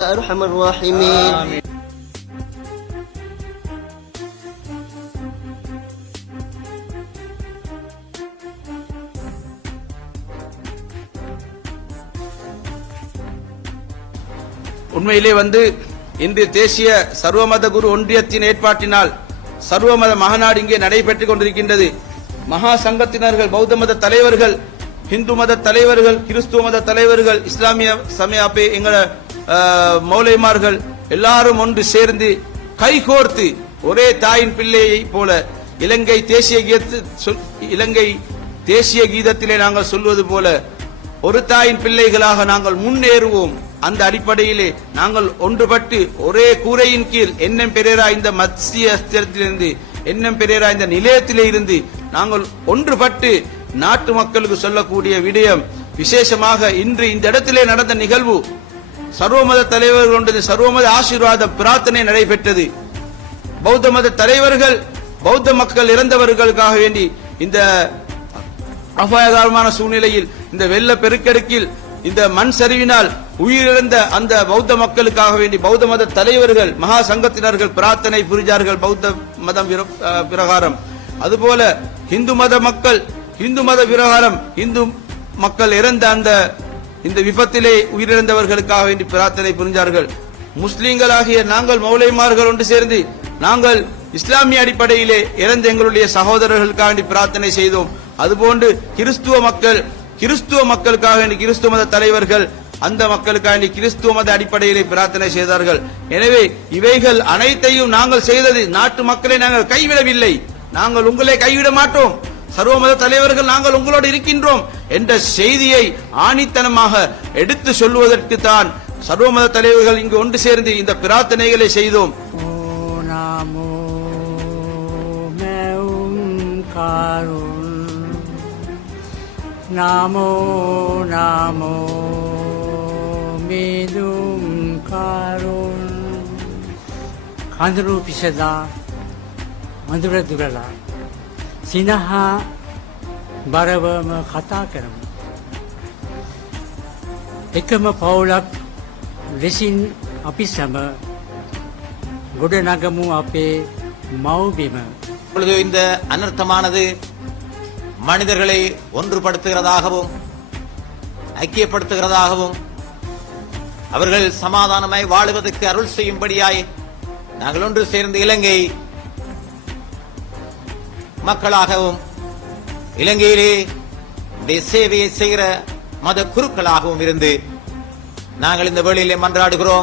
أرحم الراحمين உண்மையிலே வந்து இன்று தேசிய சர்வமத குரு ஒன்றியத்தின் ஏற்பாட்டினால் சர்வமத மகநாடு இங்கே நடைபெற்றுக் கொண்டிருக்கின்றது மகா சங்கத்தினர்கள் பௌத்த மத தலைவர்கள் இந்து மத தலைவர்கள் கிறிஸ்துவ மத தலைவர்கள் இஸ்லாமிய சமய அப்பே எங்கள அஹ், மௌலைமார்கள் எல்லாரும் ஒன்று சேர்ந்து கைகோர்த்து ஒரே தாயின் பிள்ளையை போல இலங்கை தேசிய கீத சொல்- இலங்கை தேசிய கீதத்திலே நாங்கள் சொல்வது போல ஒரு தாயின் பிள்ளைகளாக நாங்கள் முன்னேறுவோம். அந்த அடிப்படையிலே நாங்கள் ஒன்றுபட்டு ஒரே கூரையின் கீழ் எண்ணம் பெரேரா இந்த மத்தியஸ்திரத்திலிருந்து என்னம் எண்ணம் பெரேரா இந்த நிலையத்திலே இருந்து நாங்கள் ஒன்றுபட்டு நாட்டு மக்களுக்கு சொல்லக்கூடிய விடயம் விசேஷமாக இன்று இந்த இடத்திலே நடந்த நிகழ்வு சர்வமத தலைவர்களுடைய சர்வமத ஆசீர்வாத பிரார்த்தனை நடைபெற்றது. பௌத்த மத தலைவர்கள் பௌத்த மக்கள் இறந்தவர்களுக்காக வேண்டி இந்த அபாயகரமான சூழ்நிலையில் இந்த வெள்ள பெருக்கெடுக்கில் இந்த மண் சரிவினால் உயிரிழந்த அந்த பௌத்த மக்களுக்காக வேண்டி பௌத்த மத தலைவர்கள் மகா சங்கத்தினர்கள் பிரார்த்தனை புரிஞ்சார்கள் பௌத்த மதம் பிரகாரம். அதுபோல இந்து மத மக்கள் இந்து மத பிரகாரம் இந்து மக்கள் இறந்த அந்த இந்த விபத்திலே உயிரிழந்தவர்களுக்காக வேண்டி பிரார்த்தனை புரிஞ்சார்கள். முஸ்லீம்களாகிய நாங்கள் மௌலைமார்கள் ஒன்று சேர்ந்து நாங்கள் இஸ்லாமிய அடிப்படையிலே இறந்த எங்களுடைய சகோதரர்களுக்காக வேண்டி பிரார்த்தனை செய்தோம். அதுபோன்று கிறிஸ்துவ மக்கள் கிறிஸ்துவ மக்களுக்காக வேண்டி கிறிஸ்துவ மத தலைவர்கள் அந்த மக்களுக்காக வேண்டி கிறிஸ்துவ மத அடிப்படையிலே பிரார்த்தனை செய்தார்கள். எனவே இவைகள் அனைத்தையும் நாங்கள் செய்தது நாட்டு மக்களை நாங்கள் கைவிடவில்லை. நாங்கள் உங்களை கைவிட மாட்டோம். சர்வமத தலைவர்கள் நாங்கள் உங்களோடு இருக்கின்றோம் என்ற செய்தியை ஆணித்தனமாக எடுத்து சொல்வதற்கு தான் சர்வமத தலைவர்கள் இங்கு ஒன்று சேர்ந்து இந்த பிரார்த்தனைகளை செய்தோம். நாமோ நாமோ மேலும் காரோன் காந்தரூபிசதா மதுர துரலா සිනහා බරවම කතා කරමු එකම පවුලක් ලෙසින් අපි සැම ගොඩනගමු අපේ මව්බිම இப்பொழுது இந்த அனர்த்தமானது மனிதர்களை ஒன்றுபடுத்துகிறதாகவும் ஐக்கியப்படுத்துகிறதாகவும் அவர்கள் சமாதானமாய் வாழுவதற்கு அருள் செய்யும்படியாய் நாங்கள் ஒன்று சேர்ந்து இலங்கை மக்களாகவும் இலங்கையிலே இந்த சேவையை செய்கிற மத குருக்களாகவும் இருந்து நாங்கள் இந்த வேளையிலே மன்றாடுகிறோம்.